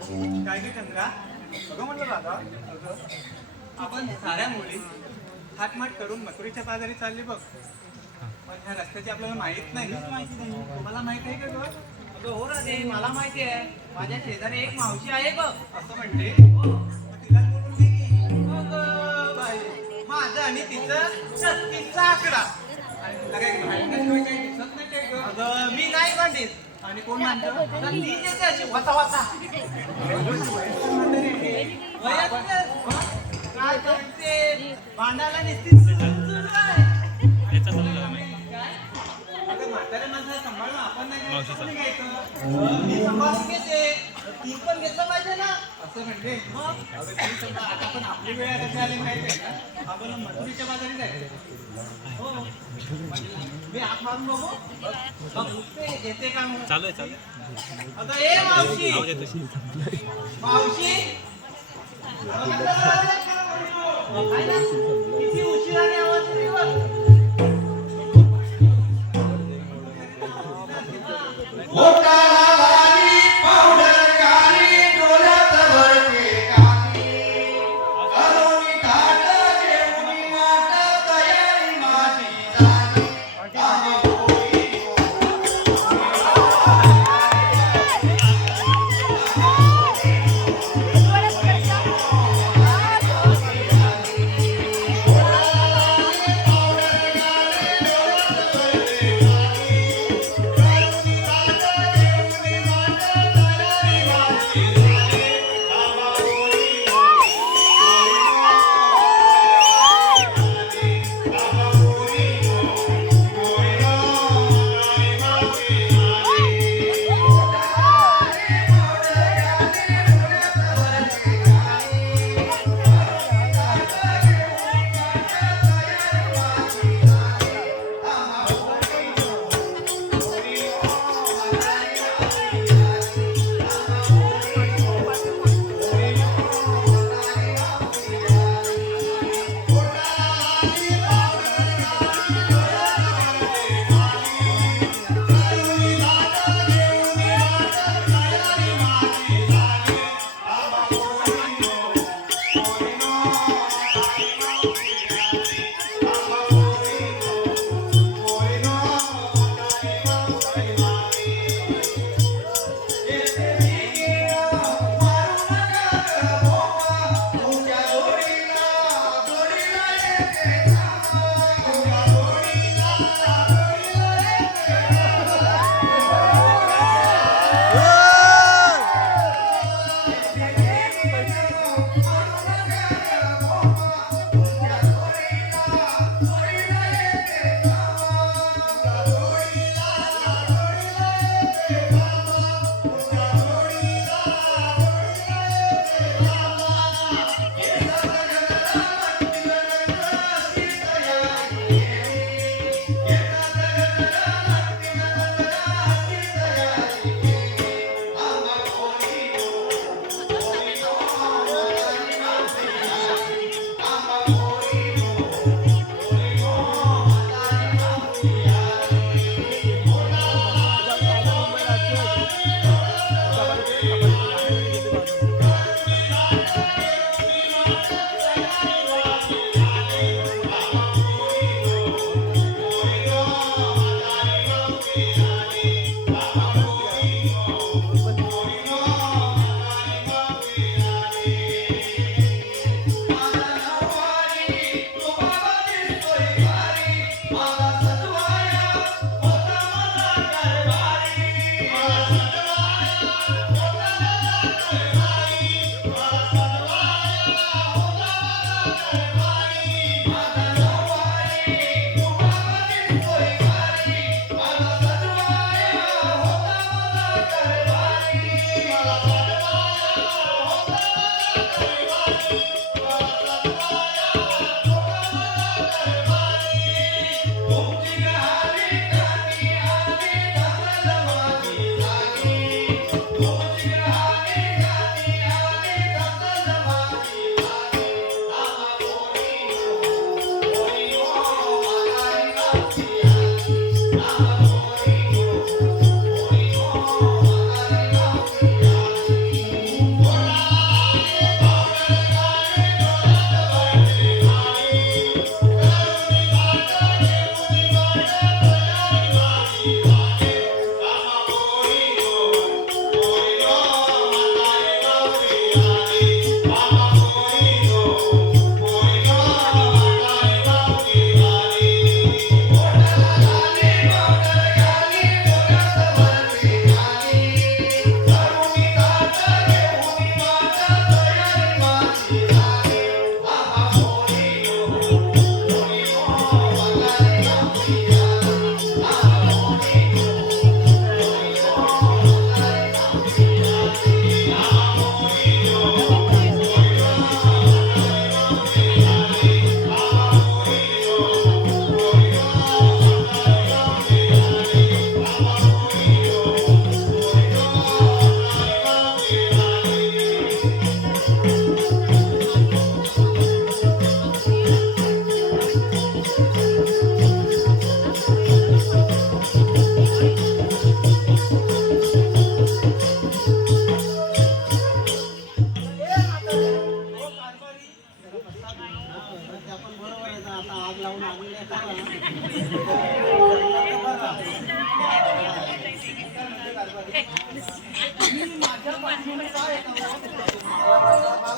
काय की चंद्रा अगं म्हणलं दादा अगं आपण साऱ्या मुली थाटमाट करून मथुरेच्या बाजारी चालली बघ. पण ह्या रस्त्याची आपल्याला माहित नाही. माहिती नाही तुम्हाला माहित आहे का गं? अगं हो राधे, मला माहिती आहे. माझ्या शेजारी एक मावशी आहे बघ. असं म्हणते हो. मग तिला बोलून दे की. अगं बाई, माझं आणि तिचं 36चा आकडा. आणि तुला काही भांडण्याशिवाय काही दिसत नाही काय गं? अगं मी नाही भांडीत. आणि कोण म्हणतं? आता ती येते अशी वाचा वाचा. काय करते? भांडायला निस्तीत सुरू आहे. अगं म्हाताऱ्या माणसाला सांभाळून आपण नाही घ्यायचं. मी सांभाळून घेते. ती पण घेतलं पाहिजे ना. असं म्हणजे अगं ती समजा आता पण आपली वेळ कशी आली माहिती आहे का? आपण मथुरीच्या बाजारी जायचं. हो. मी हात मारून बघू. बघते घेते का म्हणून. चालू आहे. अगं ए मावशी. मावशी. आहे ना? किती उशिराने आवाज येतो बघ.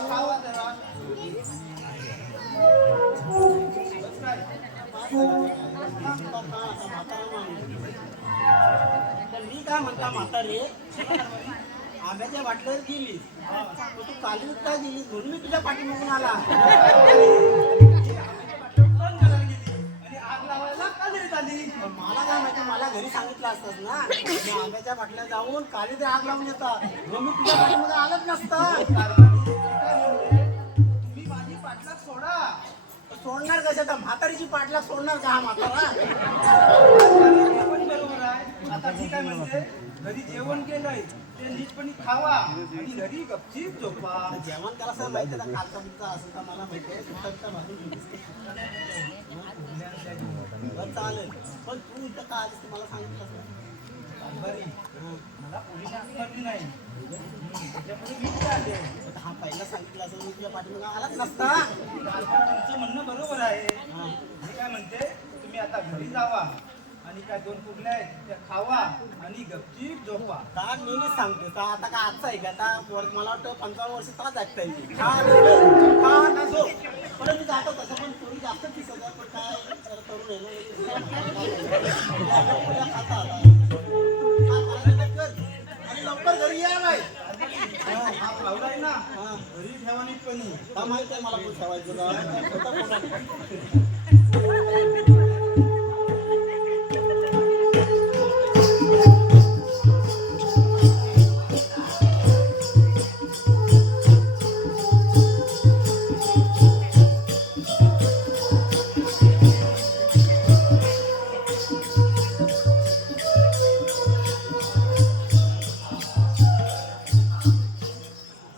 खावा जरा. मी काय म्हणता म्हातारे आंब्याच्या बाटल्यावर गेली तू काली काय गेलीस म्हणून मी तुझ्या पाठीमागून आला. आणि आग लावायला काजळीत आली. पण मला काय माहिती मला घरी सांगितलं असतं ना मी आंब्याच्या बाटल्या जाऊन काली ते आग लावून येतात मग मी तुझ्या पाठीमध्ये आलंच नसतं. तुम्ही माझी पाठलाग सोडा. सोडणार कशा म्हातारीची पाठला सोडणार का हा म्हातारा. ते पण बरोबर आहे. आता मी काय म्हणते घरी जेवण केलंय ते नीटपणे खावा आणि घरी गपचीप झोपा. जेवण त्याला सर माहिती आहे कालचा बिलचा असेल तर मला माहिती आहे सुट्टा भाजून घेतलीस ते. बरं चालेल पण तू इथं का आलीस ते मला सांगितलं बरी मला पोलिसांनी हाक मारली नाही. त्याच्यापुढे मी इथे आले. हा पहिला सांगितलं असेल मी तुझ्या पाठीमागे आलाच नसता. तुमचं म्हणणं बरोबर आहे. मी काय म्हणते तुम्ही आता घरी जावा आणि काय 2 पुरल्या आहेत त्या खावा आणि गपचीप झोपा. का नेहमीच सांगते का आता का आजचा आहे का आता मला वाटतं 55 वर्ष तास ऐकता येईल. खा ना झोप परत मी जातो तसं पण थोडी जास्त दिसत आहे पण काय जरा तरुण आहे खाता आणि लवकर घरी या बाई. हा पावला आहे ना घरी ठेवा नीटपणी. का माहित आहे मला पण ठेवायचं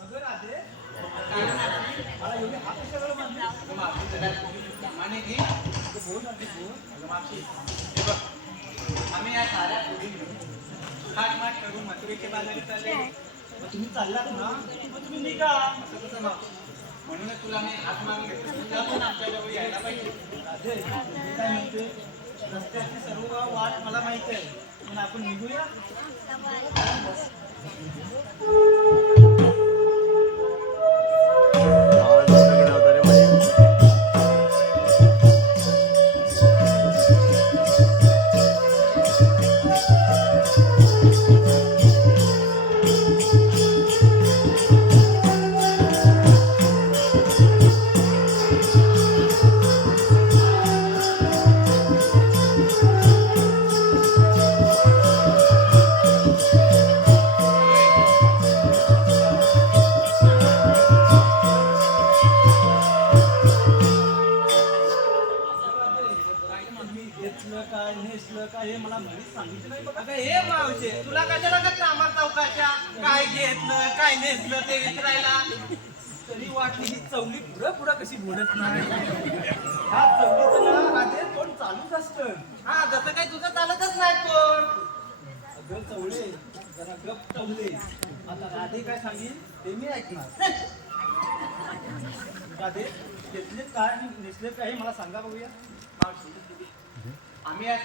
अगं राधे मला एवढे हात कशाला मारले? माफी जरा माने घे. तू बोल आधी बोल. अगं माफी. हे बघ आम्ही या साऱ्या पोरी खाटमाट करून मथुरेच्या बाजारी चालले. मग तुम्ही चाललात ना मग तुम्ही निघा. असं कसं माफ म्हणूनच तुला मी हात मारून घेतला. तुला पण आमच्याजवळ यायला पाहिजे. राधे मी काय म्हणते रस्त्याची सर्व वाट मला माहिती आहे पण आपण निघूया. काय नेसलं काय हे मला मुलीच सांगितलं नाही. बघा हे मावशे तुला कशाला का कामात चौकाच्या काय घेतलं काय नेसलं ते विचारायला तरी वाटली ही चवली पुढं पुढं कशी बोलत नाही. हा चवलीचं ना राधे तोंड चालूच असतं. हा जसं काही तुझं चालतच नाही तोंड. अगं चवळे जरा गप चवले. आता राधे काय सांगेल ते मी ऐकणार. राधे घेतले काय आणि नेसले काय हे मला सांगा बघूया. मावशी आम्ही आज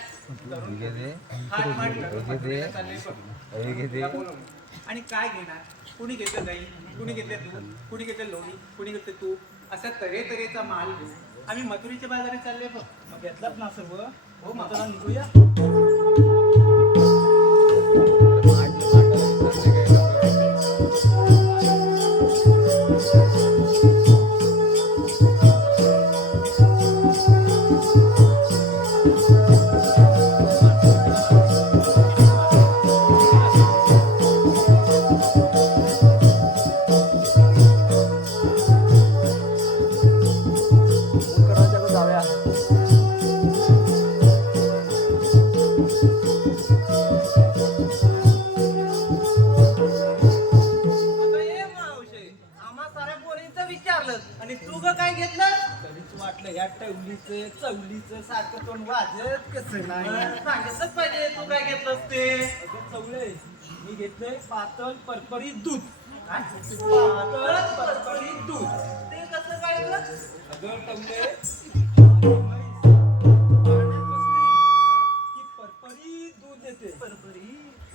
आणि काय घेणार कुणी घेतलं जाईल कुणी घेतले तू कुणी घेतले लोणी कुणी घेतले तू असा तऱ्हेचा माल घेऊ आम्ही मथुरीच्या बाजारात चालले. बघ मग घेतलाच ना सर्व. हो मग निघूया. आणि तू ग काय घेतलं तरीच वाटलं या टवलीचं चवलीचं सारखं तोंड वाजत कसं नाही सांगितलंच पाहिजे तू काय घेतलंस ते. चवले मी घेतलंय पातळ परपरीत दूध. पातळ परपरीत दूध ते कसं काय अगं टवले की परपरीत दूध देते. परपरी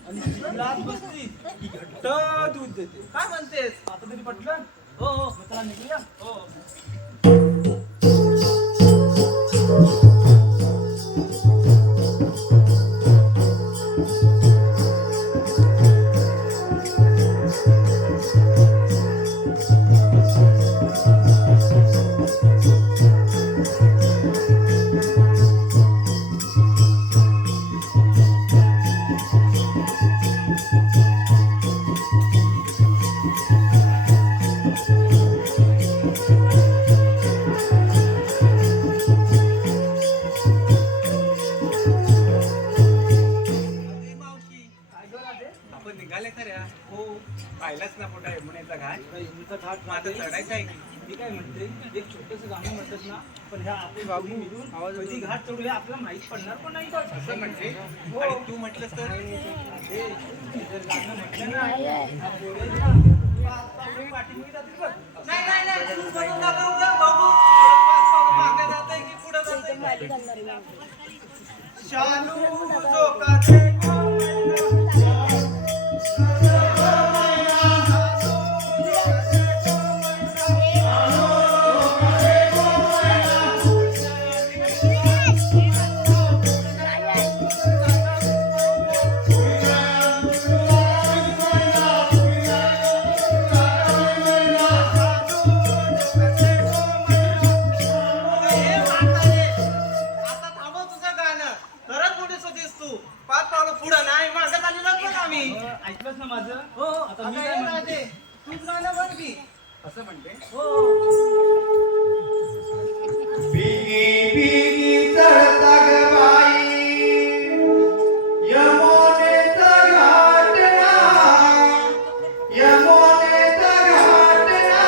आणि शिलात बसली की घट्ट दूध देते. काय म्हणतेस? आता तरी पटलं? हो हो, मग चला निघूया. हो. अरे मावशी, काय गं राधे? आपण निघाले खऱ्या. हो, पाहिलाच ना कुठं यमुनेचा घाट. इमलीचा घाट मग आता चढायचं आहे की? मी काय म्हणते, एक छोटंसं गाणं म्हणतात ना, पण ह्या आपण बाबू मिळून कधी घाट चढूया आपल्याला माहित पडणार पण नाही. असं म्हणते. हो. आणि तू म्हटलंस तर राधे, तुम्ही जर गाणं म्हटलं ना, हा पोरे ना, तुला आता पुढे पाठीमागे जातील बघ. नाही तू म्हणून नका उगा बघू. पाच पावलं मागे जातंय की पुढं जातंय. शालू जो काटे आता थांबव तुझं गाणं. खरंच मोठी सतीस तू. पाच पावलं पुढं नाही मागं चाललेलोच बघ आम्ही. ऐकलंस ना माझं? हो आता मी आता काय हे म्हणते? राहते. तूच गाणं म्हण की. असं म्हणते. बिगी बिगी चढता ग बाई यमुनेचा घाट ना यमुनेचा घाट ना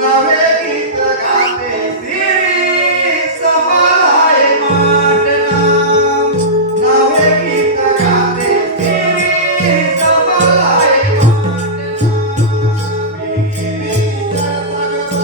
नवे गीत गाते सिरी समालाय माट ना नवे गीत गाते सिरी समालाय माट ना बिगी बिगी चढता ग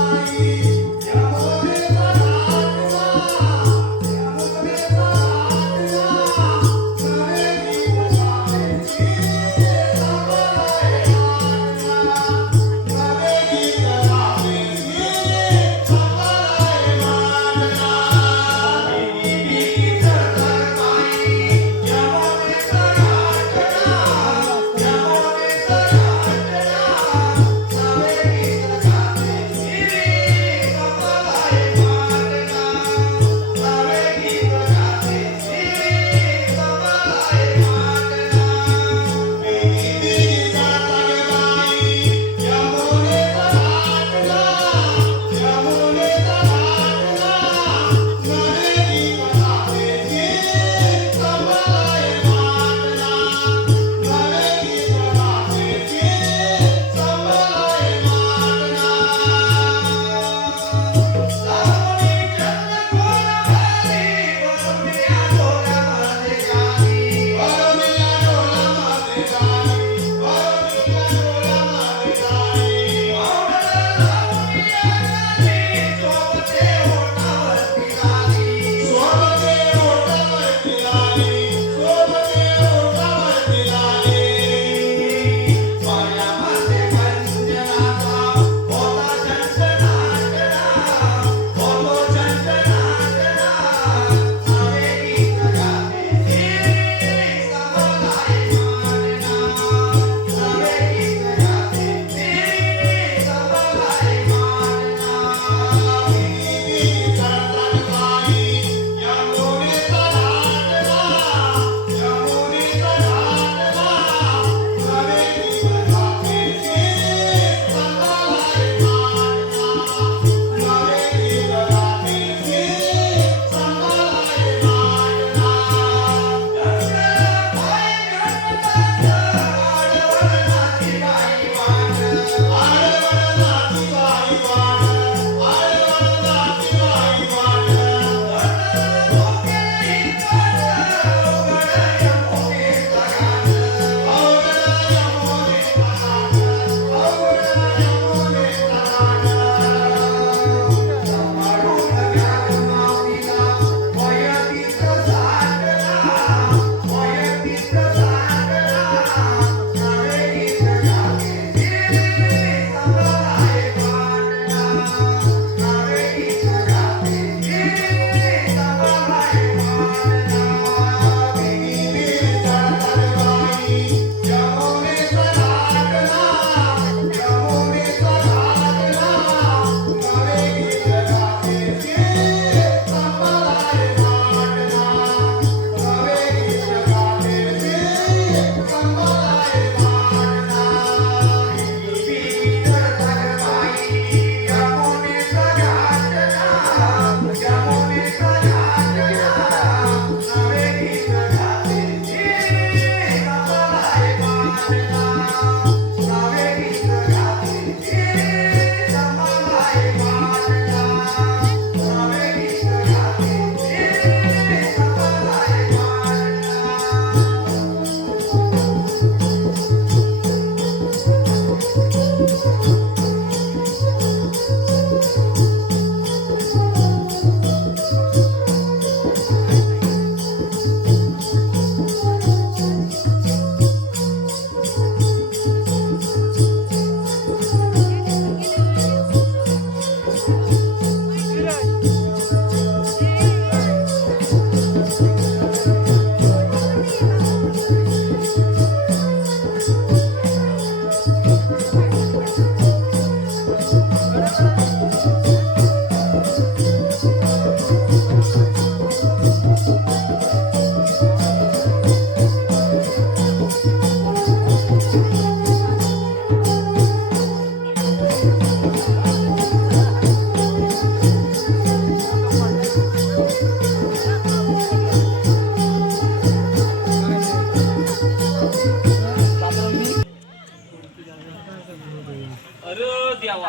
अरे देवा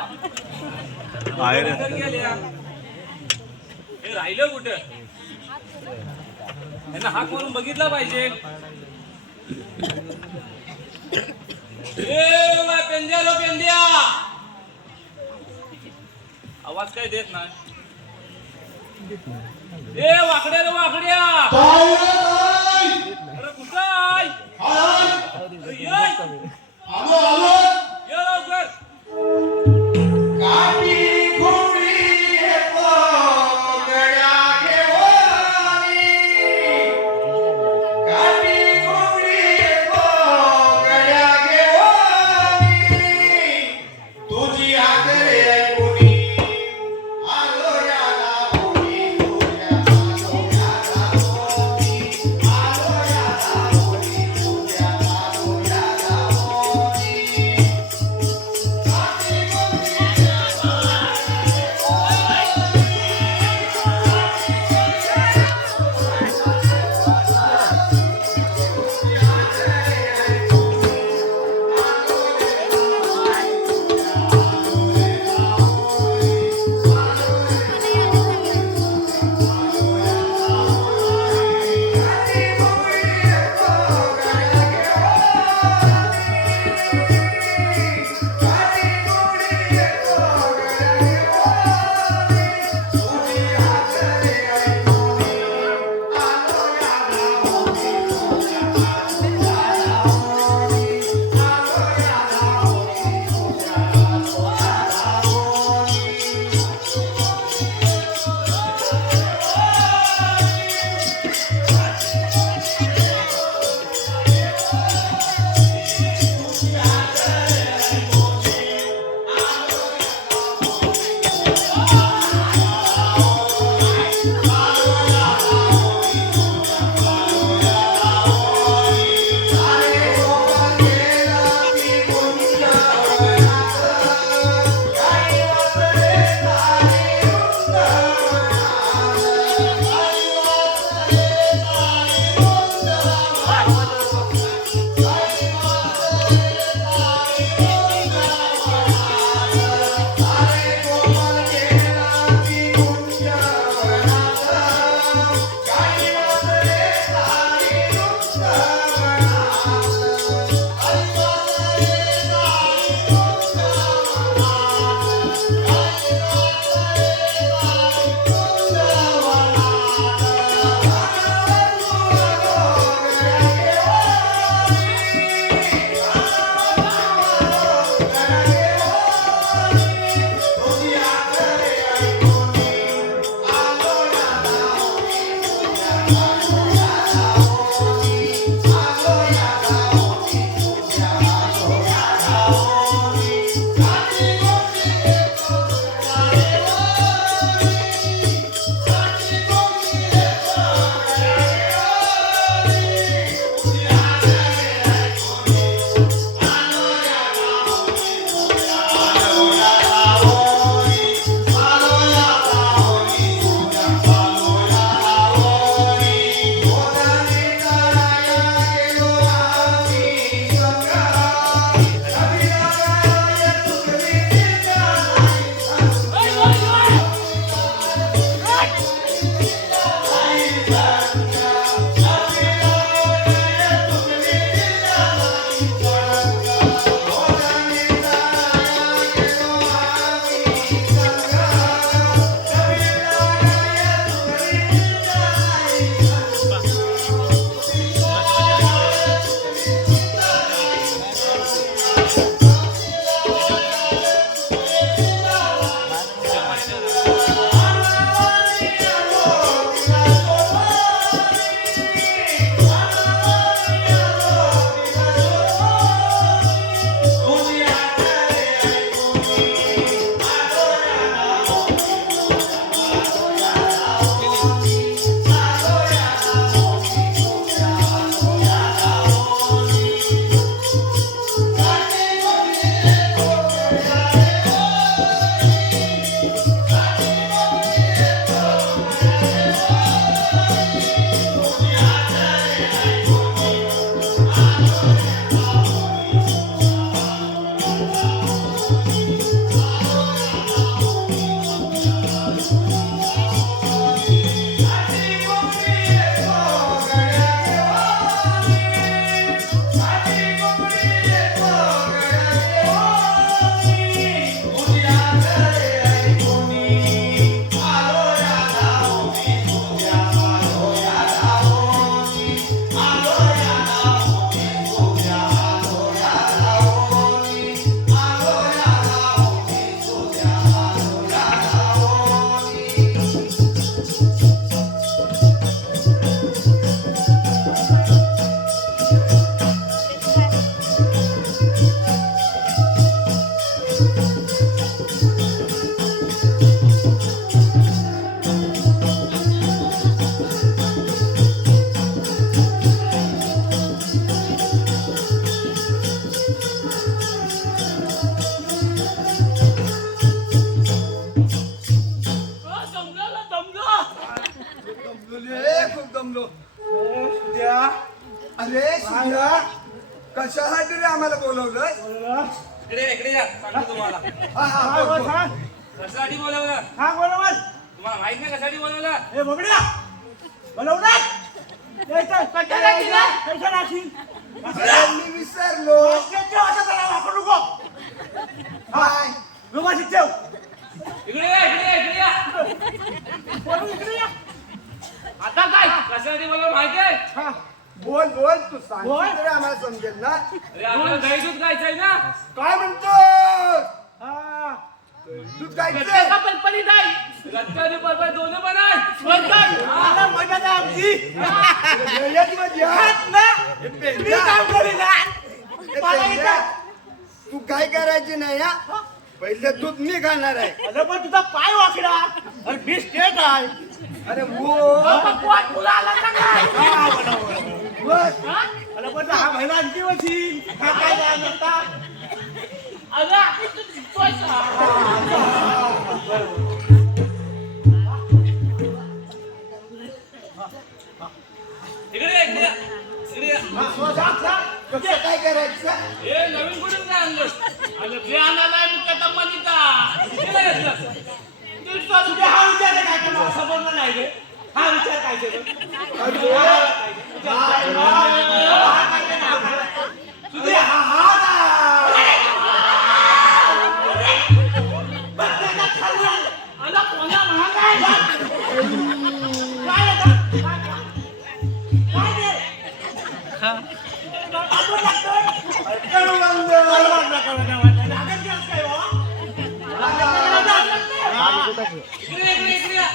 कुठं गेल्या हे राहिलं कुठं त्यांना हाक मारून बघितला पाहिजे पेंद्या पेंद्या आवाज काय देत नाही ए वाकड्या रे वाकड्या अरे कुठं आहे अरे ये ये लवकर काठी घोडी येतो गड्या घेवानी काठी घोडी येतो गड्या घेवानी तुझी आकरे ऐकुनी आलो याला बोली तुझ्या आलो याला बोली आलो याला बोली तुझ्या आलो याला बोली काठी या सांगतो तुम्हाला काय बोल, सांग. कशासाठी बोलवलं सांग बरोबर. तुम्हाला माहित नाही कशासाठी बोलवलं ए बबड्या बोलवणार मी विसरलो इकडे या, इकडे या. आता काय कशासाठी बोलवलं माहिती आहे बोल बोल तू सांग तरी आम्हाला समजेल ना अरे आपल्याला दही दूध खायचंय ना काय म्हणतो दूध काय रक्ताने पर्पल दोन्ही पण आहे तू काय करायची नाही हा पहिलं दूध मी घालणार आहे अरे पण तुझा पाय वाकडा अरे मी स्टेट आहे अरे हो अरे पण हा महिला आणखी होती हा काय काय म्हणता इकडे या, इकडे या. इकडे या. कसं काय करायचं हे नवीन कुठून काय आणलं अरे बे आणायला मुख्यतः मनिका कितीला घेतलं तुझ्या हा विचार काय मला समजलं नाही रे हा विचार काय ते तुझे हा इकडे इकडे इकडे या.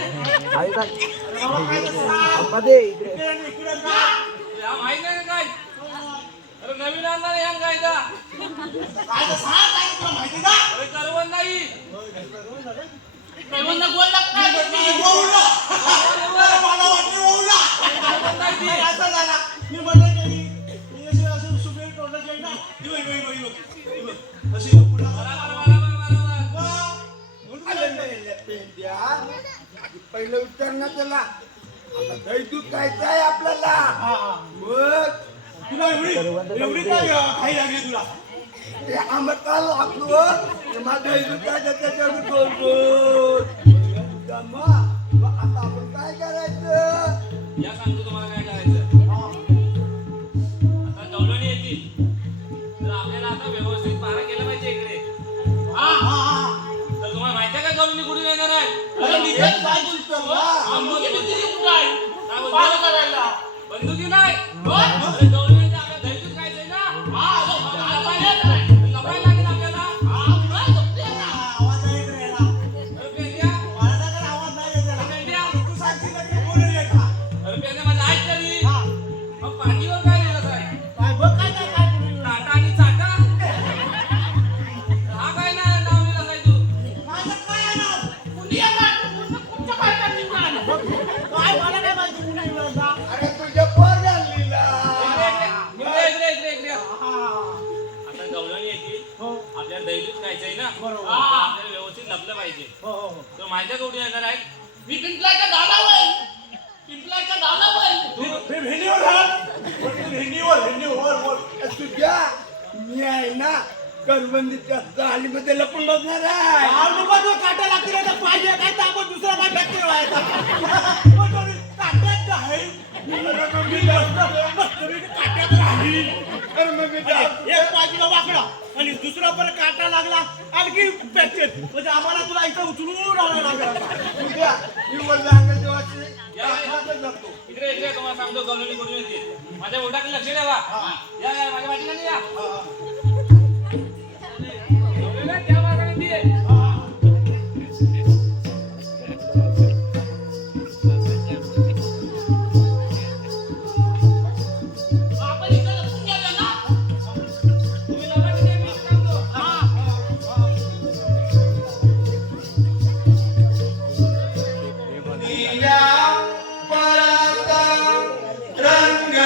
हा माहित नाही काय अरे नवीन आणणार या कायदा अरे करवत नाही पहिलं उत्तर ना त्याला आता दही दूध खायचं आहे आपल्याला मग तुला एवढी काय खाई लागली तुला ते आंबट लागलो माझं दही दूध खायचं त्याच्यावर बोलतो आता आपण काय करायचं या सांगतो तुम्हाला काय करायचं आता डवलणी येतील तर आपल्याला आता व्यवस्थित पारा केला पाहिजे इकडे तर तुम्हाला माहिती आहे का डवलणी कुठून येणार आहे बंदुकी नाही डवलणी आपल्या दही दूध खायचंय ना लपायला लागेल आपल्याला अरे पेंड्या अरे पेंड्या माझं ऐक तरी मग पाठीवर काय लिहिलं आहे टाटा आणि चाटा हा काय ना नाव लिहिलं आहे तू अरे तुझ्या पोर घाललीला इकडे आता गवळणी येतील आपल्याला दही दूध खायचंय ना आपल्याला व्यवस्थित लपलं पाहिजे तर माहिती आहे कुठे येणार आहे तुझ्या मी आहे ना करबंदीच्या जाळीमध्ये लपून बसणार आहे काटा लागतील पाहिजे काय तर आपण दुसरा काय फॅक्टरी व्हायचा काट्यात आहे एक पाहिजे वाकडा आणि दुसरा पण काटा लागला आणखी फ्रॅक्चर म्हणजे आम्हाला तुला इथं उचलून आणायला लागला तुझ्या मी वर जागा जेव्हा इकडे इकडे तुम्हाला सांगतो गवळणी कुठून येतील माझ्या ओटाकडे लक्ष द्यावा या माझ्या वाटीला या गवळीला त्या मार्गाने ये रंग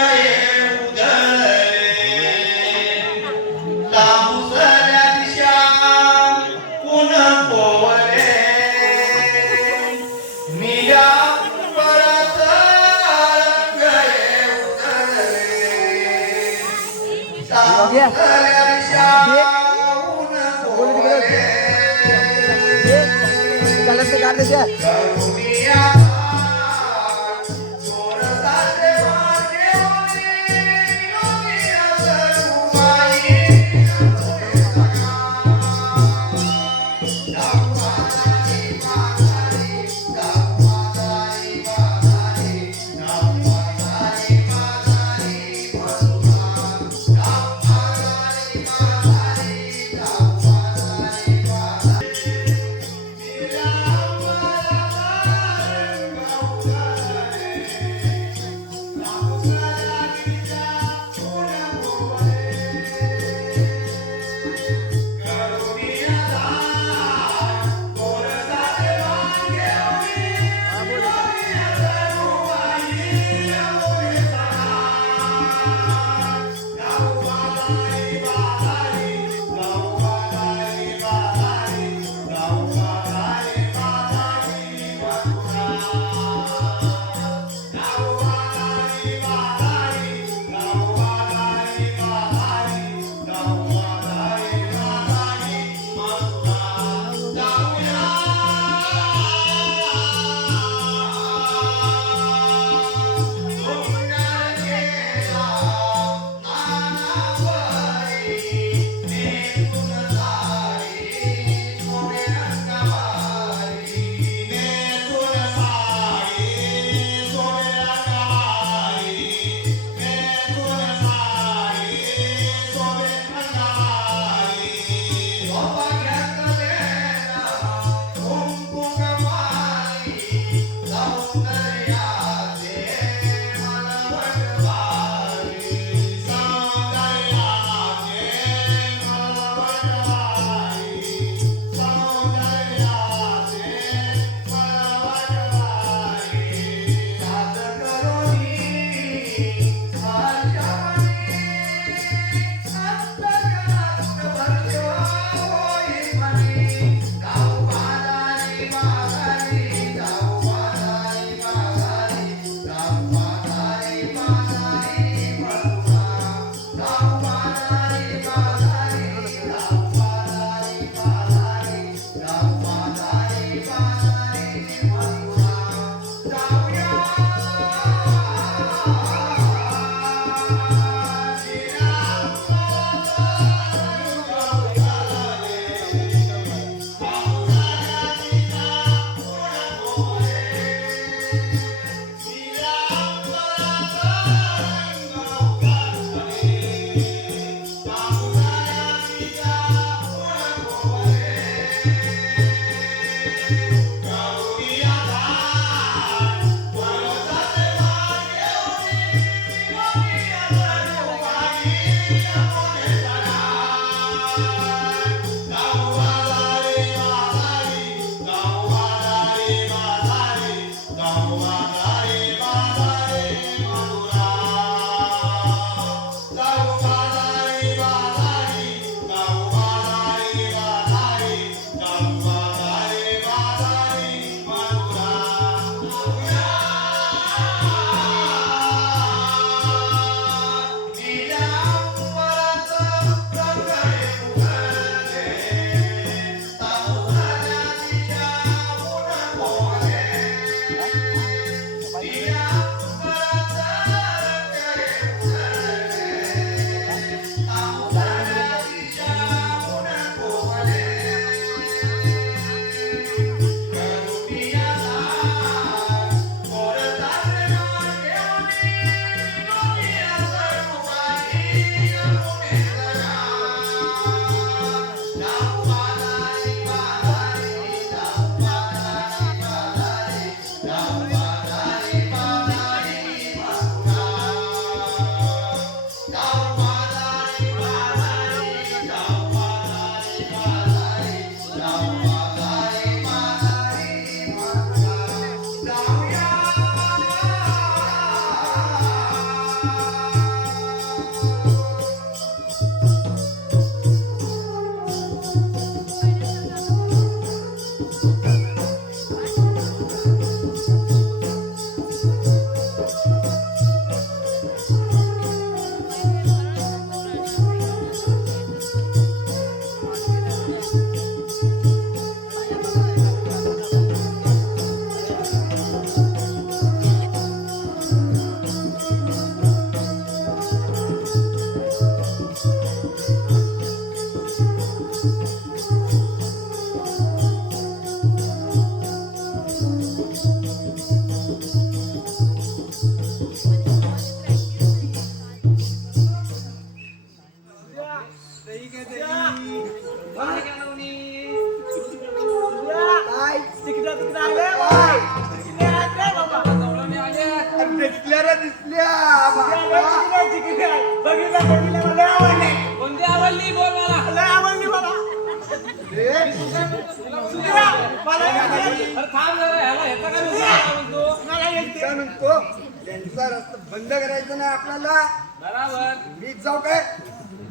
काय म्हणतो त्यांचा रस्ता बंद करायचा नाही आपल्याला. बराबर. मीच जाऊ काय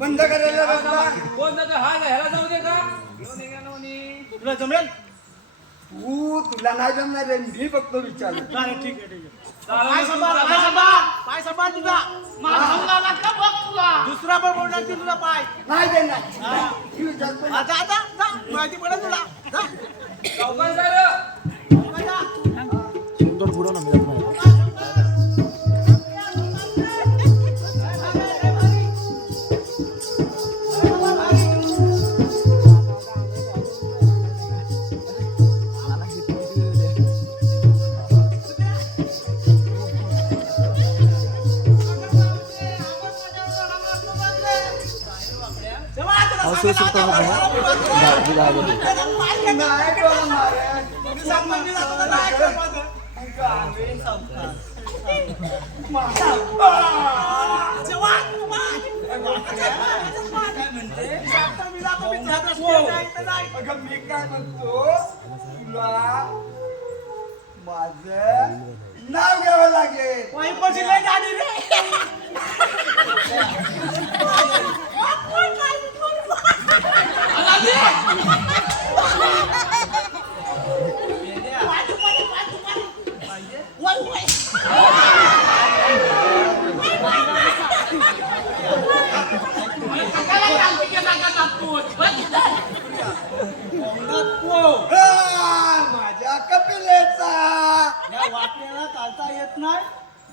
बंद करायला रस्ता? कोण जातं? हा ह्याला जाऊ दे का? तुला जमेल? तुला नाही जमणार रे, मी फक्त विचारलं. चालेल, ठीक आहे. पाय सांभाळ तुझा. दुसरा पण बोलणार ती तुला पाय. नाही देणार. मी विचारतो. आता माहिती पडेल तुला. जा. चौकात जा रे. अगं मी काय म्हणतो, तुला माझं नाव घ्यावं लागेल. माझ्या कपिलेचा या वाटण्याला चालता येत नाही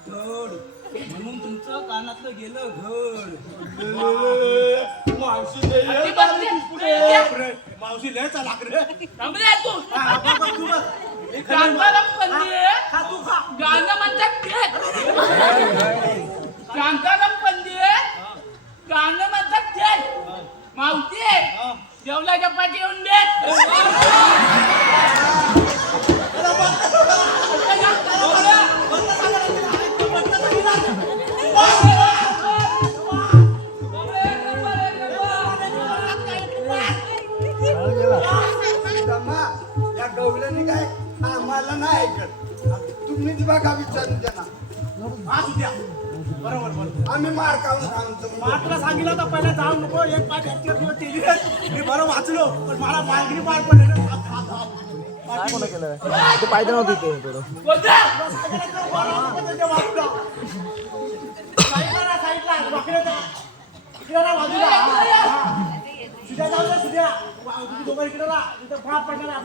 धड म्हणून तुमचं कानातलं गेलं घड. मावशी लय चला रे. मावती जेवल्याच्या पाठी येऊन देत. या गवल्याने काय आम्हाला नाही ऐकत. तुम्हीच बघा विचारून त्यांना. बरोबर आम्ही मार खाऊन सांगतो. तुला सांगितलं तर पहिला जाऊ नको. एक पाच केली मी बरं वाचलो पण मला मालगिरी पार पडले. बोलता. आपल्याला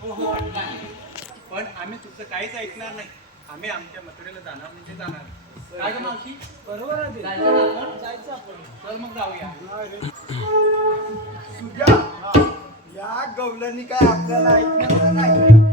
हो हो पटला आहे. पण आम्ही तुमचं काहीच ऐकणार नाही. आम्ही आमच्या मथुरेला जाणार म्हणजे जाणार. काय ग मावशी? बरोबर आहे ते. जायचं ना आपण? जायचं आपण. चल मग जाऊया. सुजा या गवलनी काय आपल्याला ऐकणार नाही.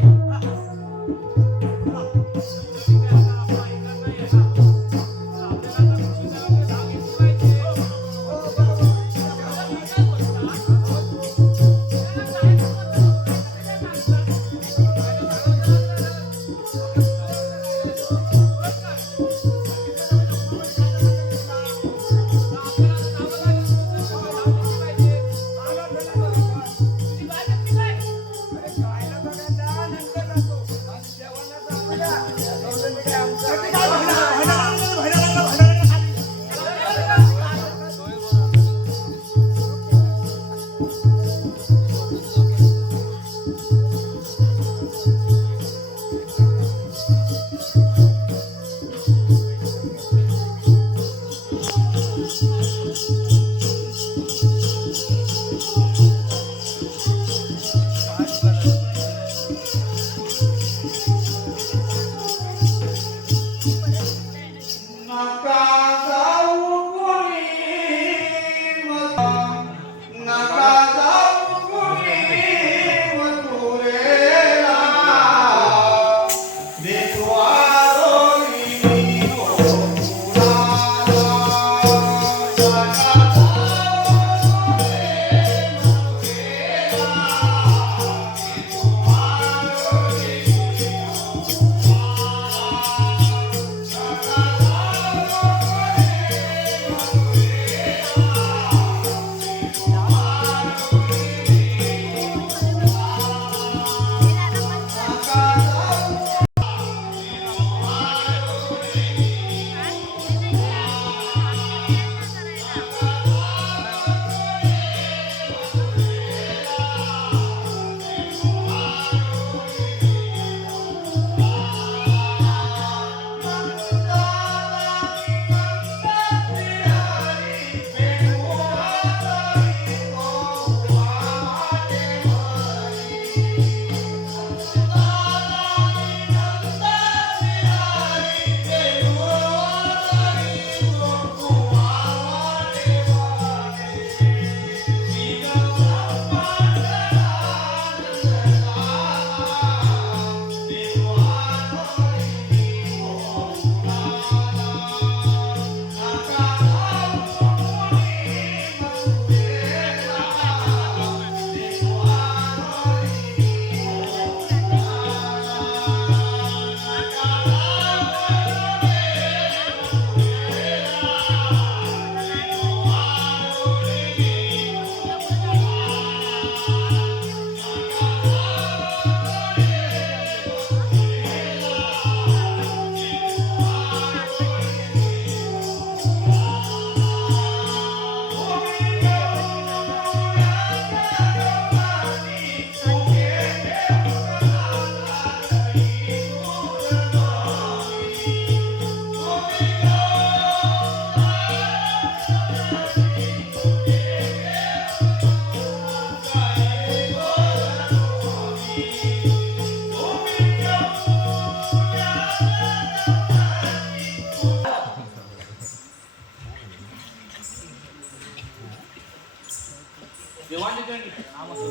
देवांचे चरणी नाम असो.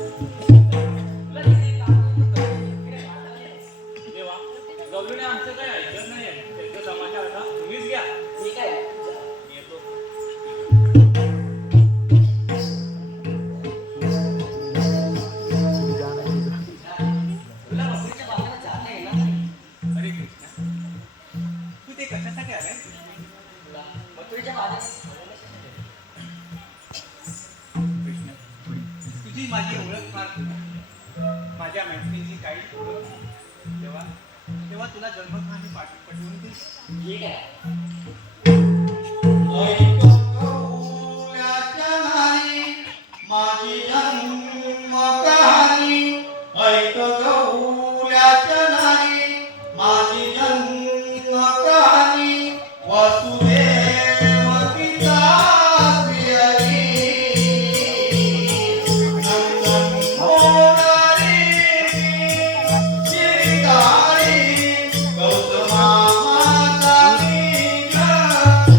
देवा गवळीने आमचं काय ऐकत नाही त्याचं समाचार आता तुम्हीच घ्या. ठीक आहे. मी येतो. तुला बकरीच्या बाजारात जाता येणार? अरे कृष्णा तू ते कशासाठी आलाय? तुला बकरीच्या बाजारात कृष्ण तुझी माझी ओळख फार माझ्या मैत्रिणीची काही ओळख तेव्हा तेव्हा तुला जन्मस्थानी पटवून दे. ठीक आहे. माझी जन्म कहाणी ऐक गौऱ्याच्या नारी माझी जन्म कहाणी वसुदेव पिता श्रीहरी नंदन होणारी गिरधारी गौतमाचा बीज आवडी.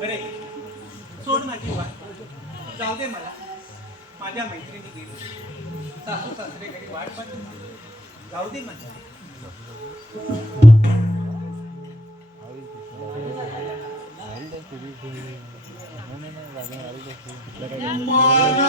बरे सोड माझी वाट जाऊ दे मला माझ्या मैत्रिणी गेली सासू सासरे घरी वाट पण जाऊ दे मला. माझ्या